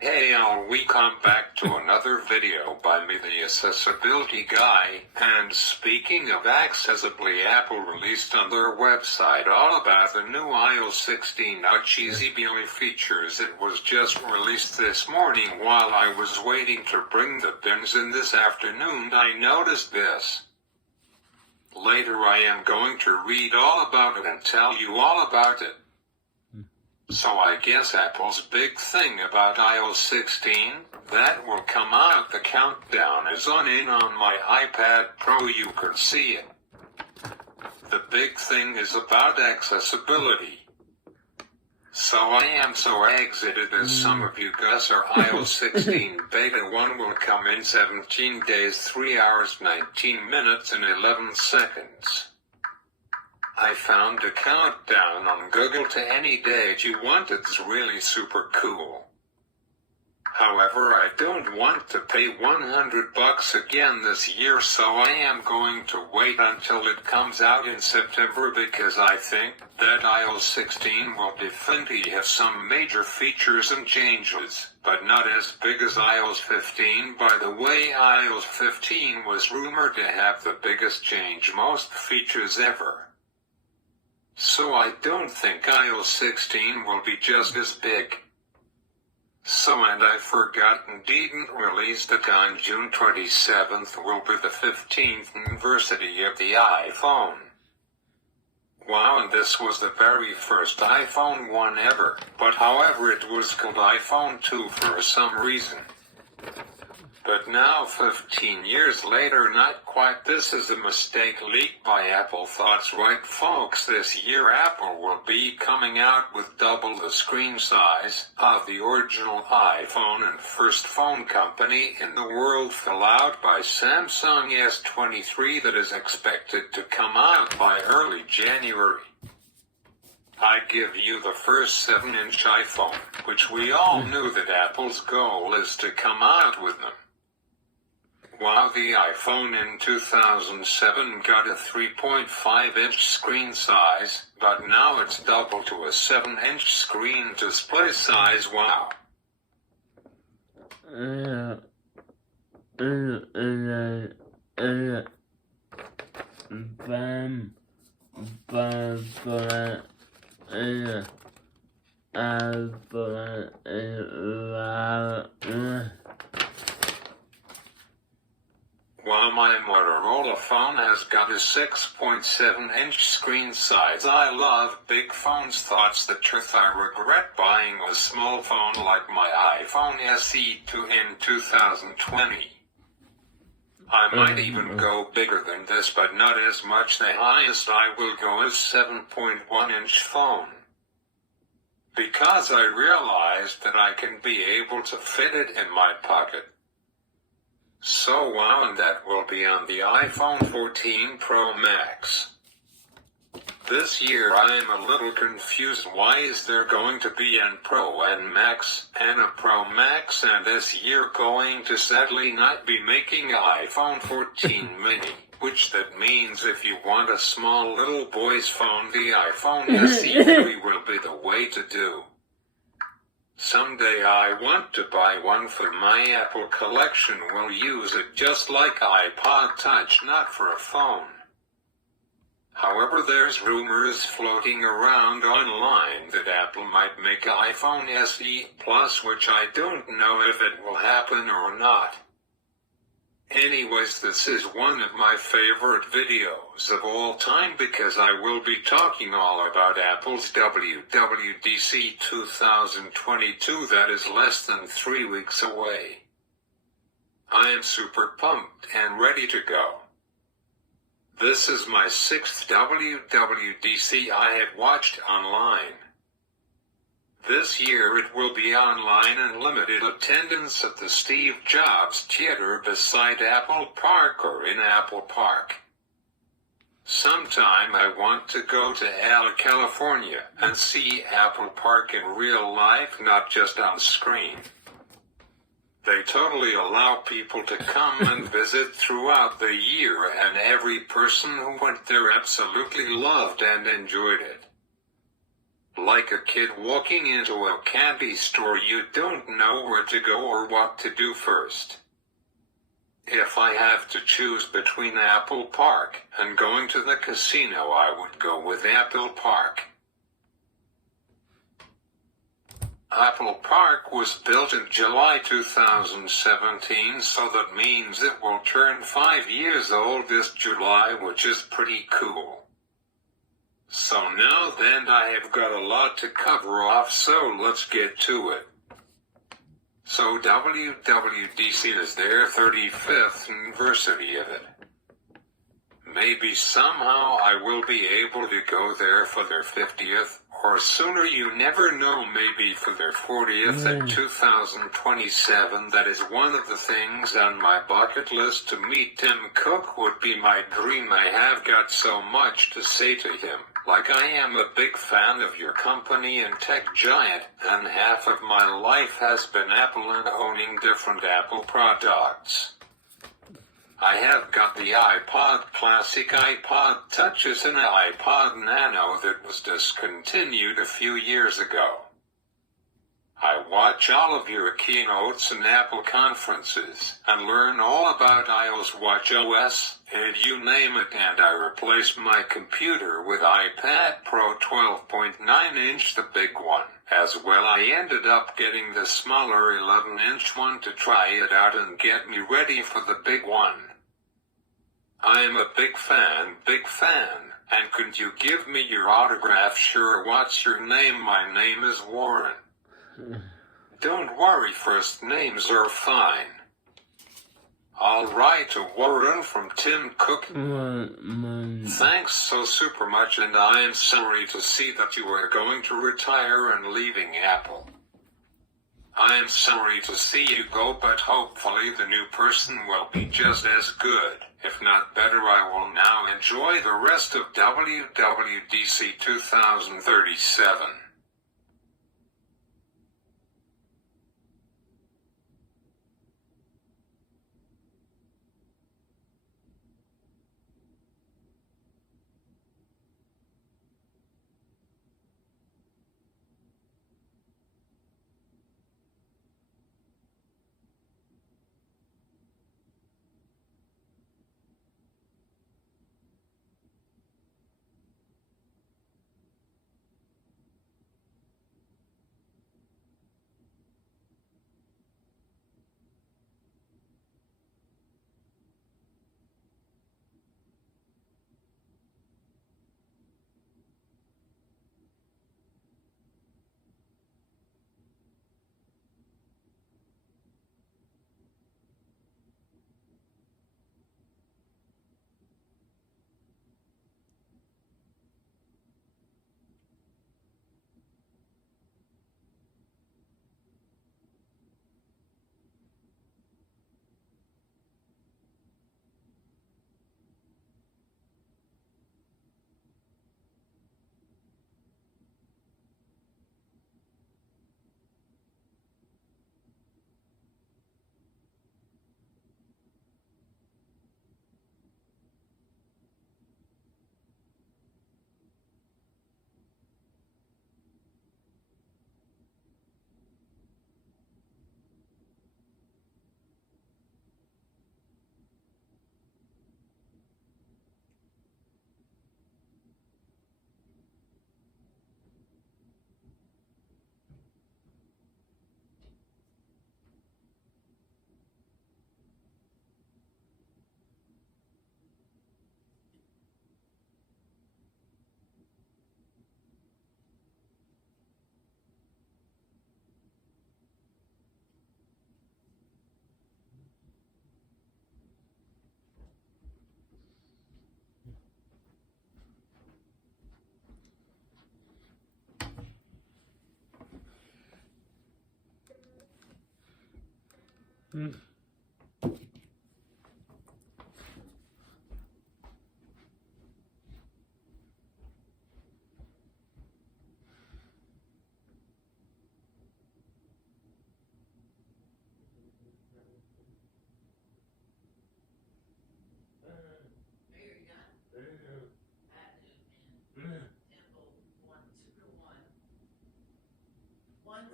Hey all, we come back to another video by me, the accessibility guy, and speaking of accessibly, Apple released on their website all about the new iOS 16 cheesy Billy features. It was just released this morning while I was waiting to bring the bins in this afternoon. I noticed this. Later I am going to read all about it and tell you all about it. So I guess Apple's big thing about iOS 16, that will come out, the countdown is on my iPad Pro, you can see it. The big thing is about accessibility. So I am so excited, as some of you guys are. iOS 16 Beta 1 will come in 17 days, 3 hours, 19 minutes and 11 seconds. I found a countdown on Google to any date you want. It's really super cool. However, I don't want to pay $100 again this year, so I am going to wait until it comes out in September, because I think that iOS 16 will definitely have some major features and changes, but not as big as iOS 15. By the way, iOS 15 was rumored to have the biggest change, most features ever. So I don't think iOS 16 will be just as big. So, and I forgot and didn't release that on June 27th will be the 15th anniversary of the iPhone. Wow, and this was the very first iPhone 1 ever, but however it was called iPhone 2 for some reason. But now 15 years later, not quite. This is a mistake leaked by Apple. Thoughts right, folks. This year Apple will be coming out with double the screen size of the original iPhone, and first phone company in the world, followed by Samsung S23, that is expected to come out by early January. I give you the first 7-inch iPhone, which we all knew that Apple's goal is to come out with them. Wow, the iPhone in 2007 got a 3.5-inch screen size, but now it's doubled to a 7-inch screen display size. Wow. While my Motorola phone has got a 6.7-inch screen size. I love big phones. Thoughts the truth, I regret buying a small phone like my iPhone SE2 in 2020. I might even go bigger than this, but not as much. The highest I will go is 7.1-inch phone, because I realized that I can be able to fit it in my pocket. So wow, and that will be on the iPhone 14 Pro Max. This year I am a little confused. Why is there going to be an Pro and Max and a Pro Max, and this year going to sadly not be making iPhone 14 mini, which that means if you want a small little boy's phone, the iPhone SE3 will be the way to do. Someday I want to buy one for my Apple collection. Will use it just like iPod Touch, not for a phone. However, there's rumors floating around online that Apple might make iPhone SE Plus, which I don't know if it will happen or not. Anyways, this is one of my favorite videos of all time, because I will be talking all about Apple's WWDC 2022 that is less than 3 weeks away. I am super pumped and ready to go. This is my 6th WWDC I have watched online. This year it will be online and limited attendance at the Steve Jobs Theater beside Apple Park or in Apple Park. Sometime I want to go to California and see Apple Park in real life, not just on screen. They totally allow people to come and visit throughout the year, and every person who went there absolutely loved and enjoyed it. Like a kid walking into a candy store, you don't know where to go or what to do first. If I have to choose between Apple Park and going to the casino, I would go with Apple Park. Apple Park was built in July 2017, so that means it will turn 5 years old this July, which is pretty cool. So now then, I have got a lot to cover off, so let's get to it. So WWDC is their 35th anniversary of it. Maybe somehow I will be able to go there for their 50th, or sooner, you never know, maybe for their 40th in 2027. That is one of the things on my bucket list. To meet Tim Cook would be my dream. I have got so much to say to him. Like, I am a big fan of your company and tech giant, and half of my life has been Apple and owning different Apple products. I have got the iPod Classic, iPod Touches, and an iPod Nano that was discontinued a few years ago. I watch all of your keynotes and Apple conferences, and learn all about iOS, watchOS, and you name it, and I replaced my computer with iPad Pro 12.9-inch, the big one. As well, I ended up getting the smaller 11-inch one to try it out and get me ready for the big one. I am a big fan, and could you give me your autograph? Sure. What's your name? My name is Warren. Don't worry, first names are fine. Alright, to Warren from Tim Cook. Thanks so super much, and I am sorry to see that you are going to retire and leaving Apple. I am sorry to see you go, but hopefully the new person will be just as good, if not better. I will now enjoy the rest of WWDC 2037.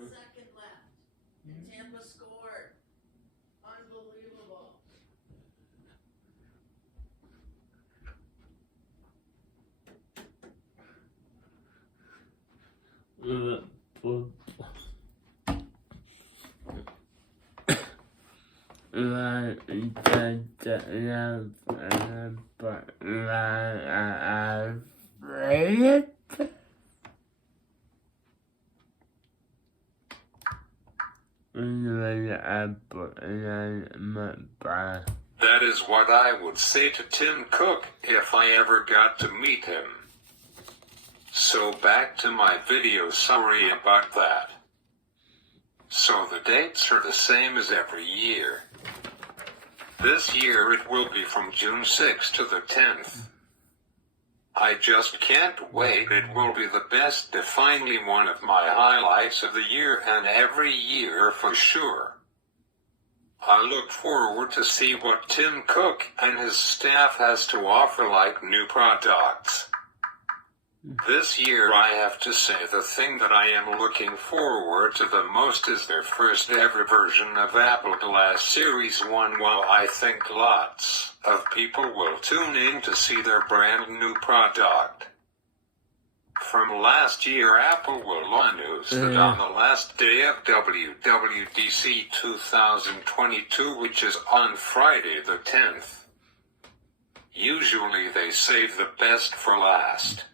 second left. And Tampa scored. Unbelievable. That is what I would say to Tim Cook if I ever got to meet him. So back to my video, sorry about that. So the dates are the same as every year. This year it will be from June 6th to the 10th. I just can't wait. It will be the best, definitely one of my highlights of the year and every year for sure. I look forward to see what Tim Cook and his staff has to offer, like new products. This year I have to say the thing that I am looking forward to the most is their first ever version of Apple Glass Series 1. While I think lots of people will tune in to see their brand new product. From last year, Apple will announce that on the last day of WWDC 2022, which is on Friday the 10th. Usually they save the best for last.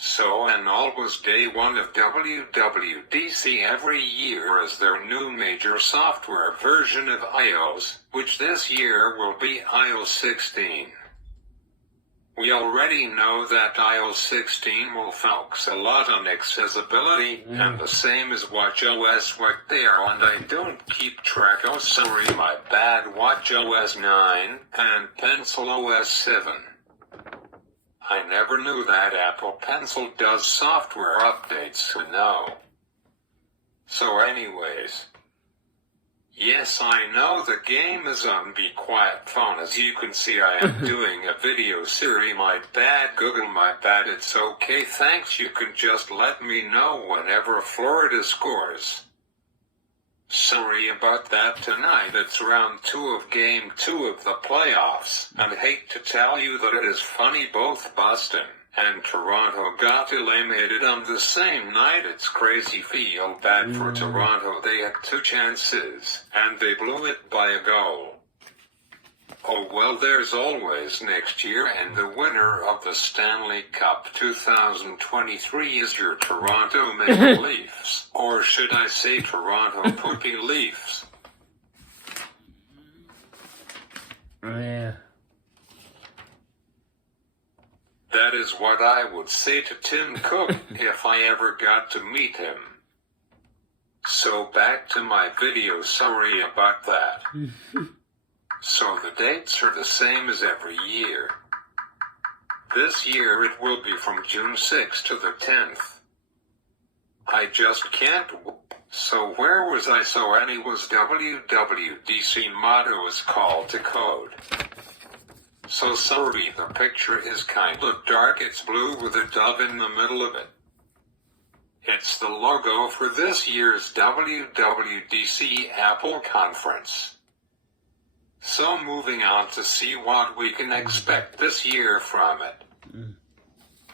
So, and always day one of WWDC every year is their new major software version of iOS, which this year will be iOS 16. We already know that iOS 16 will focus a lot on accessibility, and the same as watchOS what they are, and I don't keep track. Oh sorry, my bad. watchOS 9 and pencilOS 7. I never knew that Apple Pencil does software updates, so no. So anyways. Yes, I know the game is on Be Quiet Phone. As you can see, I am doing a video series. My bad, Google, my bad. It's okay, thanks. You can just let me know whenever Florida scores. Sorry about that. Tonight it's round 2 of game 2 of the playoffs, and I hate to tell you that it is funny, both Boston and Toronto got eliminated on the same night. It's crazy. Feel bad for Toronto. They had 2 chances, and they blew it by a goal. Oh well, there's always next year, and the winner of the Stanley Cup 2023 is your Toronto Maple Leafs. Or should I say Toronto Poopy Leafs? Yeah. That is what I would say to Tim Cook if I ever got to meet him. So back to my video, sorry about that. So the dates are the same as every year. This year it will be from June 6th to the 10th. I just can't. So where was I? So anyways, WWDC motto is called to code. So sorry, the picture is kind of dark. It's blue with a dove in the middle of it. It's the logo for this year's WWDC Apple conference. So moving on to see what we can expect this year from it.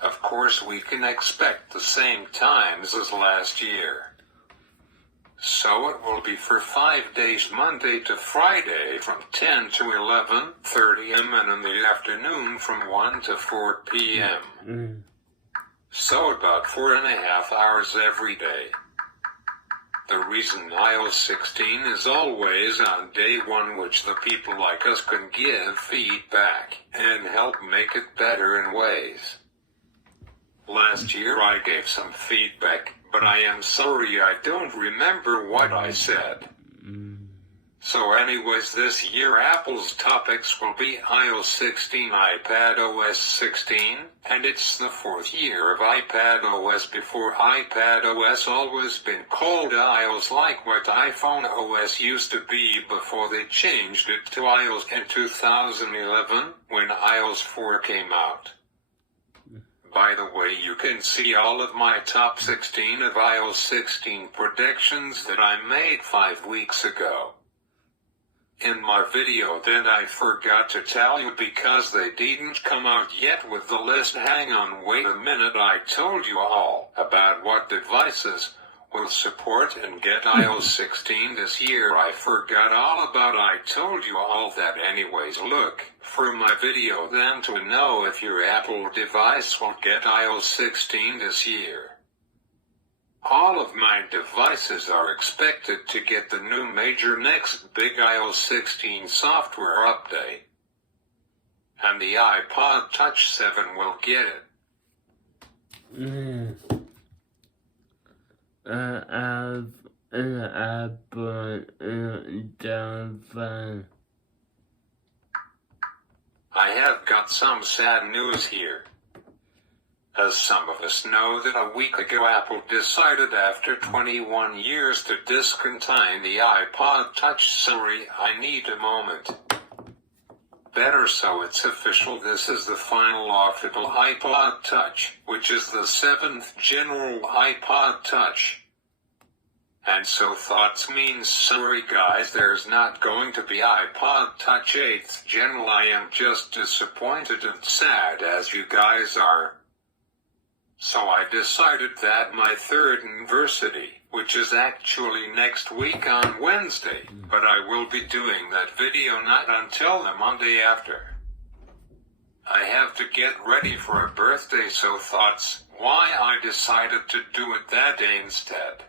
Of course we can expect the same times as last year. So it will be for 5 days, Monday to Friday from 10 to 11:30 a.m. and in the afternoon from 1 to 4 p.m. So about 4.5 hours every day. The reason iOS 16 is always on day 1, which the people like us can give feedback and help make it better in ways. Last year I gave some feedback, but I am sorry I don't remember what I said. So anyways, this year Apple's topics will be iOS 16, iPadOS 16, and it's the 4th year of iPadOS. Before iPadOS always been called iOS, like what iPhone OS used to be before they changed it to iOS in 2011, when iOS 4 came out. By the way, you can see all of my top 16 of iOS 16 predictions that I made 5 weeks ago. In my video then I forgot to tell you because they didn't come out yet with the list. Hang on, wait a minute, I told you all about what devices will support and get iOS 16 this year. I forgot all about I told you all that anyways. Look for my video then to know if your Apple device will get iOS 16 this year. All of my devices are expected to get the new major next big iOS 16 software update. And the iPod Touch 7 will get it. I have got some sad news here. As some of us know that a week ago Apple decided after 21 years to discontinue the iPod Touch. Sorry, I need a moment. Better so it's official, this is the final official iPod Touch, which is the 7th general iPod Touch. And so thoughts means sorry guys, there's not going to be iPod Touch 8th general. I am just disappointed and sad as you guys are. So I decided that my 3rd anniversary, which is actually next week on Wednesday, but I will be doing that video not until the Monday after. I have to get ready for a birthday, so thoughts why I decided to do it that day instead.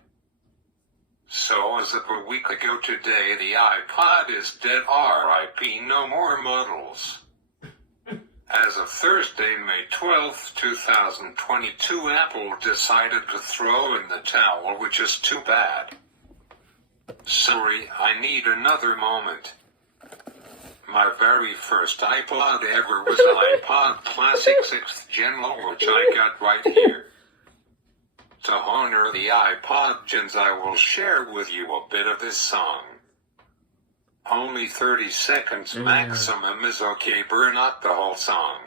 So as of a week ago today, the iPod is dead. RIP, no more models. As of Thursday, May 12, 2022, Apple decided to throw in the towel, which is too bad. Sorry, I need another moment. My very first iPod ever was iPod Classic 6th Gen, which I got right here. To honor the iPod gens, I will share with you a bit of this song. Only 30 seconds maximum is okay, but not the whole song.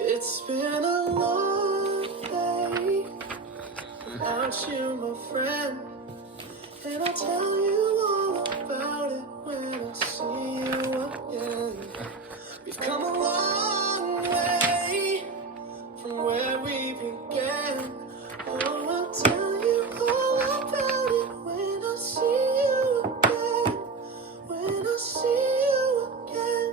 It's been a long day without you, my friend, and I'll tell you all about it when I see you again. We've come a long way from where we began. Oh, I'll tell you all about it when I see you again. When I see you again.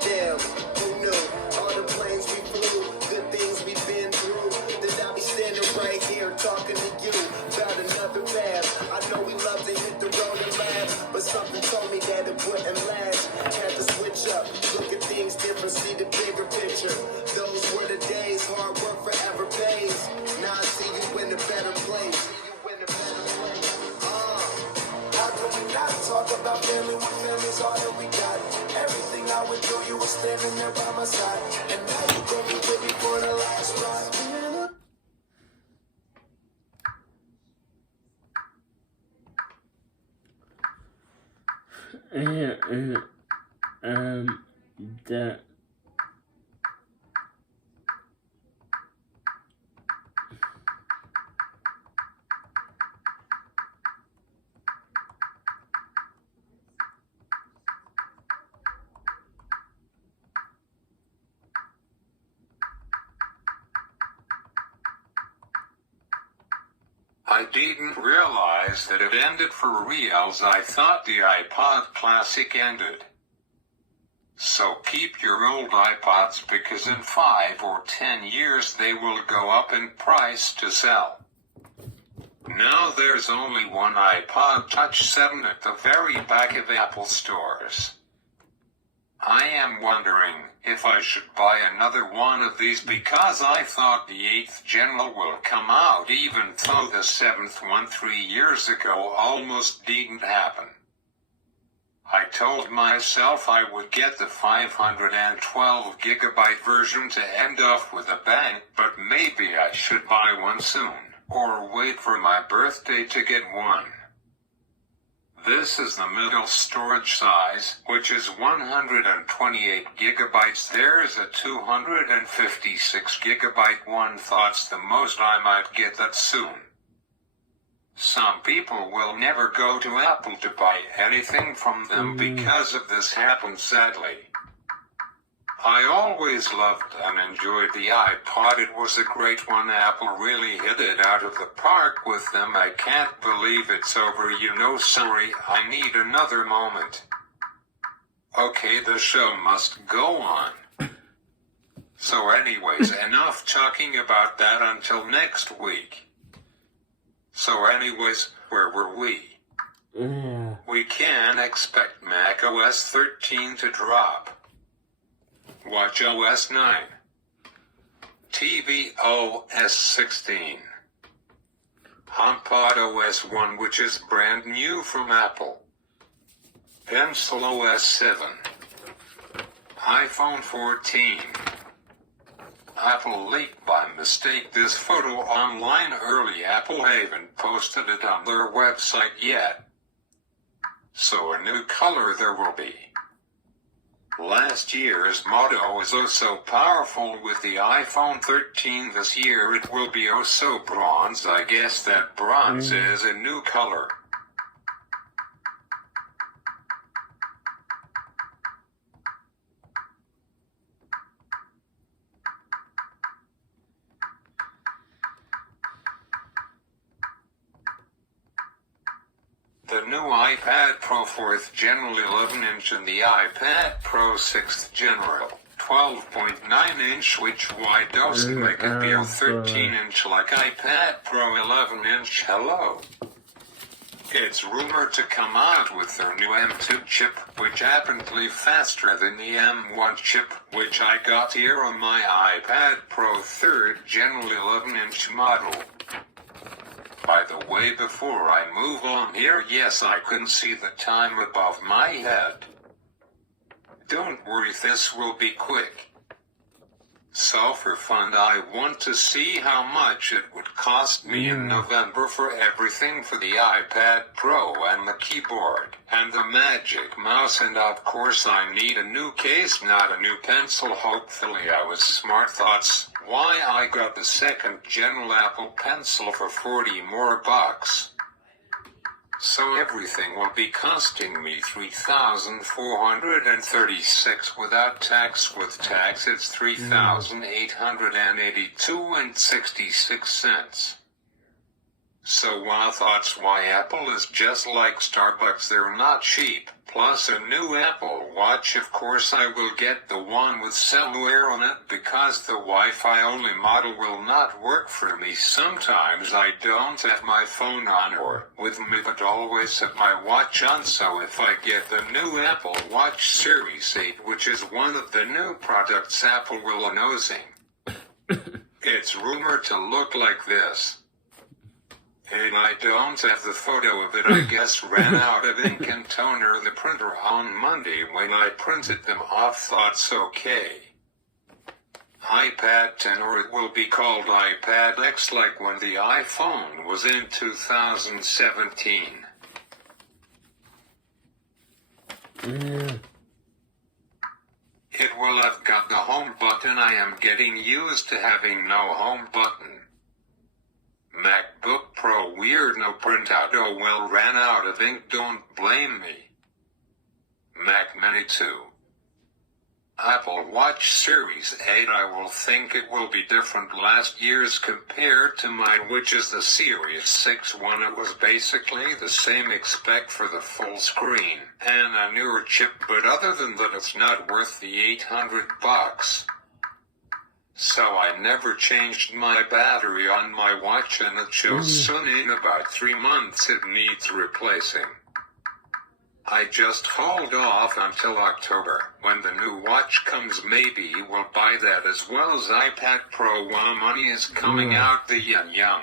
Damn, who knew? All the planes we flew, good things we've been through. That I'll be standing right here talking to you about another path. I know we love to hit the road and laugh, but something told me that it wouldn't last. Had to switch up, look at things different, see the bigger picture. Those were the days, hard work forever pays. Now I see you in a better place. How can we not talk about family when family's all that we got? Everything I went through, you were standing there by my side. And now you gon' be with me for the last ride. That I didn't realize that it ended for reals. I thought the iPod Classic ended. So keep your old iPods because in 5 or 10 years they will go up in price to sell. Now there's only one iPod Touch 7 at the very back of Apple stores. I am wondering if I should buy another one of these because I thought the 8th General will come out even though the 7th one 3 years ago almost didn't happen. I told myself I would get the 512 gigabyte version to end off with a bang, but maybe I should buy one soon, or wait for my birthday to get one. This is the middle storage size, which is 128 gigabytes. There is a 256 gigabyte one. Thought's the most I might get that soon. Some people will never go to Apple to buy anything from them because of this happens sadly. I always loved and enjoyed the iPod. It was a great one. Apple really hit it out of the park with them. I can't believe it's over. Sorry, I need another moment. Okay, the show must go on. So anyways, enough talking about that until next week. So anyways, where were we? We can expect Mac OS 13 to drop. Watch OS 9. TV OS 16. HomePod OS 1, which is brand new from Apple. Pencil OS 7. iPhone 14. Apple leaked by mistake this photo online early. Apple haven't posted it on their website yet. So a new color there will be. Last year's motto is oh so powerful. With the iPhone 13 this year it will be oh so bronze. I guess that bronze is a new color. The new iPad Pro 4th General 11-inch and the iPad Pro 6th General 12.9-inch, which why doesn't make it be a 13-inch like iPad Pro 11-inch? Hello. It's rumored to come out with their new M2 chip, which apparently faster than the M1 chip, which I got here on my iPad Pro 3rd General 11-inch model. By the way, before I move on here, yes, I can see the time above my head. Don't worry, this will be quick. So for fun, I want to see how much it would cost me in November for everything, for the iPad Pro and the keyboard and the Magic Mouse, and of course I need a new case, not a new pencil. Hopefully I was smart. Thoughts why I got the 2nd General Apple Pencil for $40 more. So everything will be costing me $3,436 without tax. With tax it's $3,882.66. So while thoughts why Apple is just like Starbucks, they're not cheap. Plus a new Apple Watch. Of course I will get the one with cellular on it because the Wi-Fi only model will not work for me. Sometimes I don't have my phone on or with me, but always have my watch on. So if I get the new Apple Watch Series 8, which is one of the new products Apple will announcing, it's rumored to look like this. And I don't have the photo of it. I guess ran out of ink and toner the printer on Monday when I printed them off. Thoughts okay. iPad 10, or it will be called iPad X like when the iPhone was in 2017. It will have got the home button. I am getting used to having no home button. MacBook Pro weird, no printout. Oh well, ran out of ink, don't blame me. Mac Mini 2. Apple Watch Series 8. I will think it will be different last year's compared to mine, which is the Series 6 one. It was basically the same spec for the full screen and a newer chip, but other than that it's not worth the $800. So I never changed my battery on my watch, and it shows soon in about 3 months it needs replacing. I just hold off until October. When the new watch comes, maybe we'll buy that as well as iPad Pro while money is coming out the young.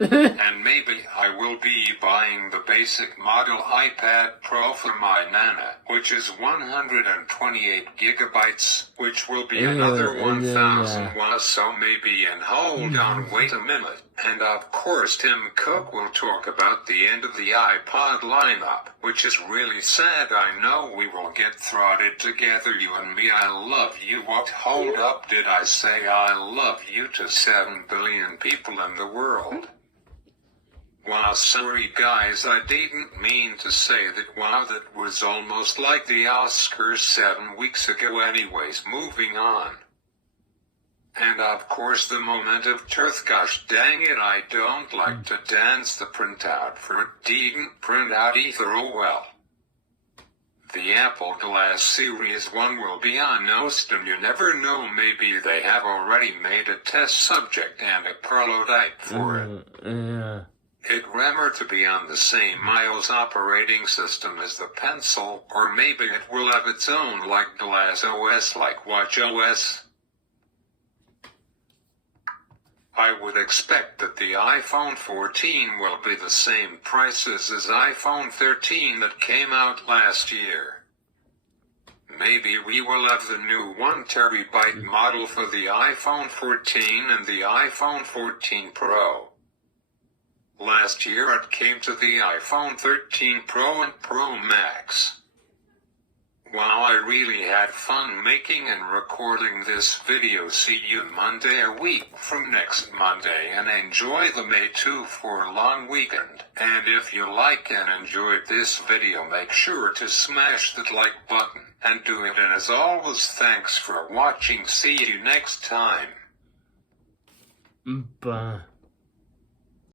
And maybe I will be buying the basic model iPad Pro for my Nana, which is 128 gigabytes, which will be another 1,000 watts, so maybe, and hold on, wait a minute. And of course Tim Cook will talk about the end of the iPod lineup, which is really sad. I know we will get throttled together, you and me. I love you. What? Hold up, did I say I love you to 7 billion people in the world? Wow, sorry guys, I didn't mean to say that. Wow, that was almost like the Oscars 7 weeks ago. Anyways, moving on. And of course the moment of truth. Gosh dang it, I don't like to dance the printout for it. Didn't print out either. Oh well. The Apple Glass Series 1 will be announced, and you never know, maybe they have already made a test subject and a prototype for it. It rumored to be on the same iOS operating system as the Pencil, or maybe it will have its own like Glass OS, like Watch OS. I would expect that the iPhone 14 will be the same prices as iPhone 13 that came out last year. Maybe we will have the new 1 terabyte model for the iPhone 14 and the iPhone 14 Pro. Last year it came to the iPhone 13 Pro and Pro Max. Wow, I really had fun making and recording this video. See you Monday, a week from next Monday, and enjoy the May 24 long weekend. And if you like and enjoyed this video, make sure to smash that like button and do it. And as always, thanks for watching. See you next time. Bye.